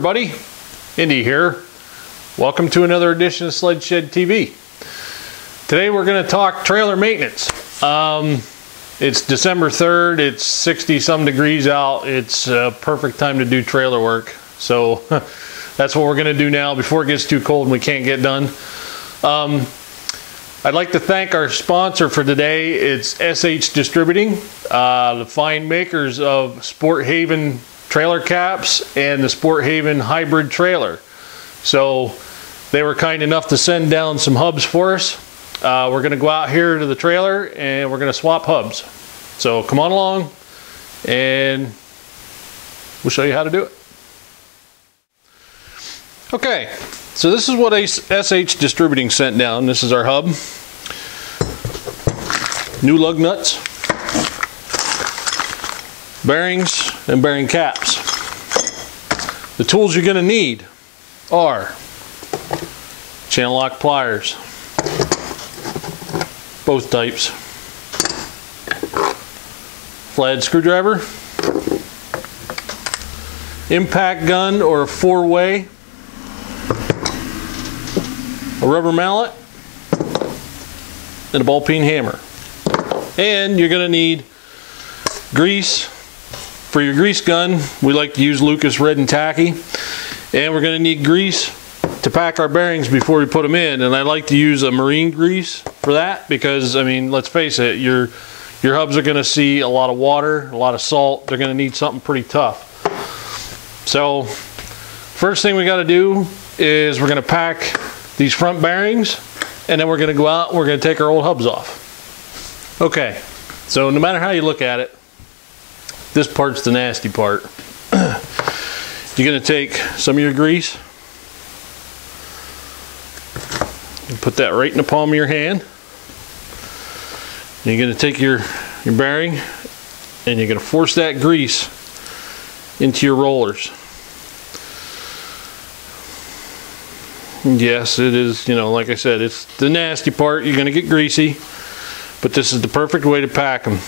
everybody, Indy here. Welcome to another edition of Sled Shed TV. Today we're going to talk trailer maintenance. It's December 3rd, it's 60 some degrees out. It's a perfect time to do trailer work. So that's what we're going to do now before it gets too cold and we can't get done. I'd like to thank our sponsor for today. It's SH Distributing, the fine makers of Sport Haven trailer caps and the Sport Haven hybrid trailer. So they were kind enough to send down some hubs for us. We're going to go out here to the trailer and we're going to swap hubs. So come on along and we'll show you how to do it. Okay, so this is what SH Distributing sent down. This is our hub. New lug nuts, bearings, and bearing caps. The tools you're going to need are channel lock pliers, both types, flathead screwdriver, impact gun or a 4-way, a rubber mallet, and a ball peen hammer. And you're going to need grease. For your grease gun, we like to use Lucas Red and Tacky. And we're going to need grease to pack our bearings before we put them in. And I like to use a marine grease for that because, I mean, let's face it, your hubs are going to see a lot of water, a lot of salt. They're going to need something pretty tough. So first thing we got to do is we're going to pack these front bearings, and then we're going to go out and we're going to take our old hubs off. Okay, so no matter how you look at it, this part's the nasty part. You're going to take some of your grease and put that right in the palm of your hand. You're going to take your bearing and you're going to force that grease into your rollers. Yes, it is, you know, like I said, it's the nasty part. You're going to get greasy, but this is the perfect way to pack them.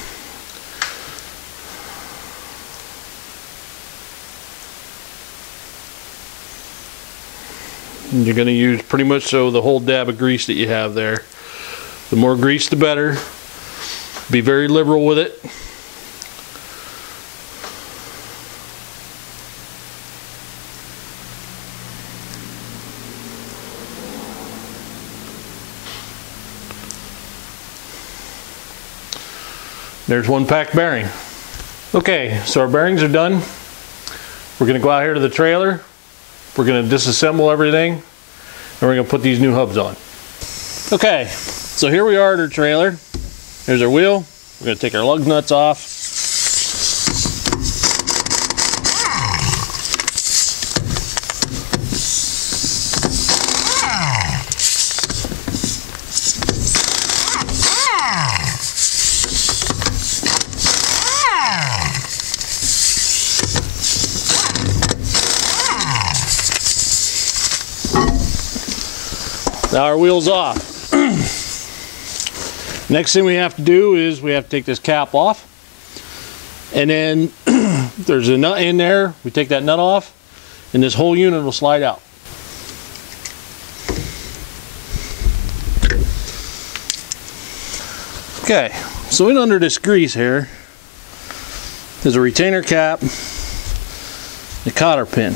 And you're going to use pretty much so the whole dab of grease that you have there. The more grease, the better. Be very liberal with it. There's one packed bearing. Okay, so our bearings are done. We're going to go out here to the trailer. We're going to disassemble everything, and we're going to put these new hubs on. Okay, so here we are at our trailer. There's our wheel. We're going to take our lug nuts off. Now our wheel's off. Next thing we have to do is we have to take this cap off. And then there's a nut in there. We take that nut off and this whole unit will slide out. Okay, so in under this grease here, there's a retainer cap, a cotter pin.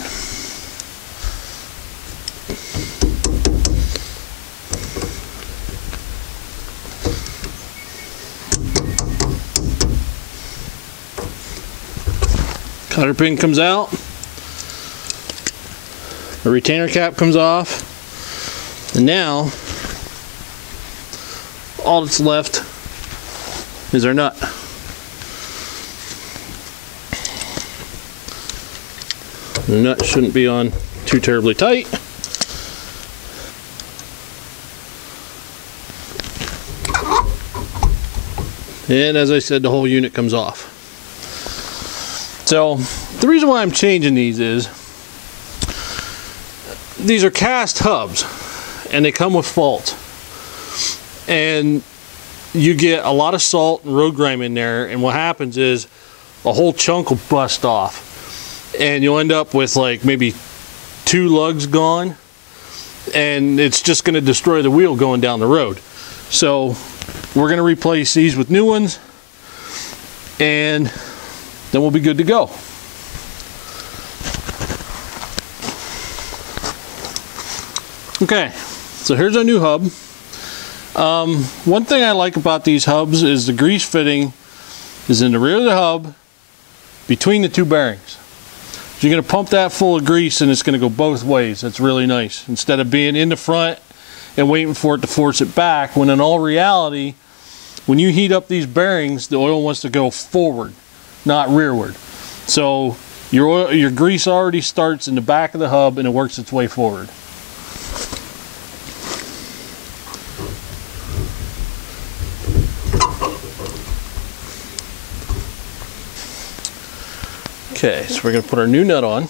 Cotter pin comes out, the retainer cap comes off, and now all that's left is our nut. The nut shouldn't be on too terribly tight. And as I said, the whole unit comes off. So the reason why I'm changing these is these are cast hubs and they come with faults. And you get a lot of salt and road grime in there, and what happens is a whole chunk will bust off and you'll end up with like maybe 2 lugs gone, and it's just going to destroy the wheel going down the road. So we're going to replace these with new ones, and then we'll be good to go. Okay, so here's our new hub. One thing I like about these hubs is the grease fitting is in the rear of the hub between the 2 bearings. So you're going to pump that full of grease and it's going to go both ways. That's really nice. Instead of being in the front and waiting for it to force it back, when in all reality, when you heat up these bearings, the oil wants to go forward, not rearward. So your grease already starts in the back of the hub and it works its way forward. Okay, so we're going to put our new nut on.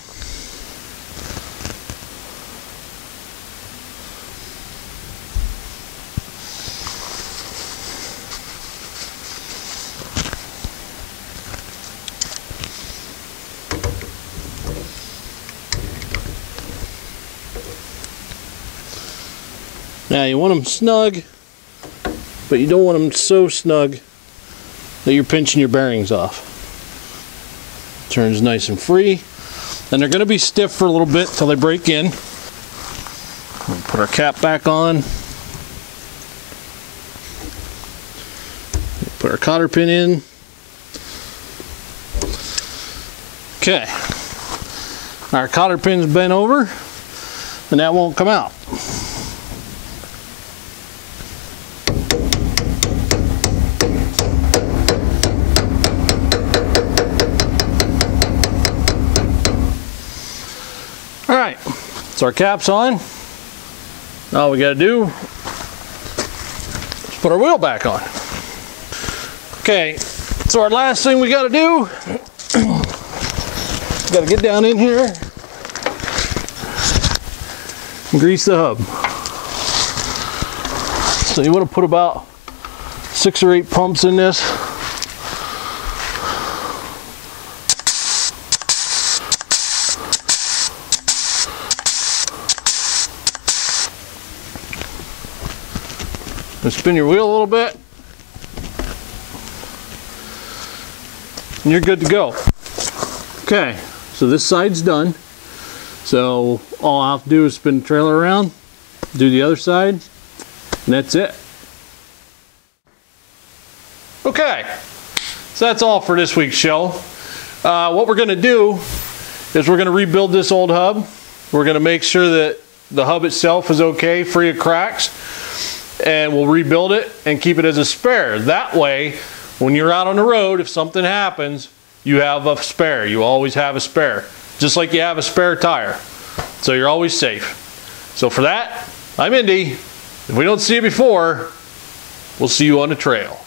Now you want them snug, but you don't want them so snug that you're pinching your bearings off. Turns nice and free, and they're going to be stiff for a little bit till they break in. We'll put our cap back on. Put our cotter pin in. Okay, our cotter pin's bent over, and that won't come out. Alright, so our cap's on. All we got to do is put our wheel back on. Okay, so our last thing we got to do, got to get down in here and grease the hub. So you want to put about 6 or 8 pumps in this. And spin your wheel a little bit, and you're good to go. Okay, so this side's done. So all I'll have to do is spin the trailer around, do the other side, and that's it. Okay, so that's all for this week's show. What we're going to do is we're going to rebuild this old hub. We're going to make sure that the hub itself is okay, free of cracks. And we'll rebuild it and keep it as a spare. That way, when you're out on the road, if something happens, you have a spare. You always have a spare. Just like you have a spare tire. So you're always safe. So for that, I'm Indy. If we don't see you before, we'll see you on the trail.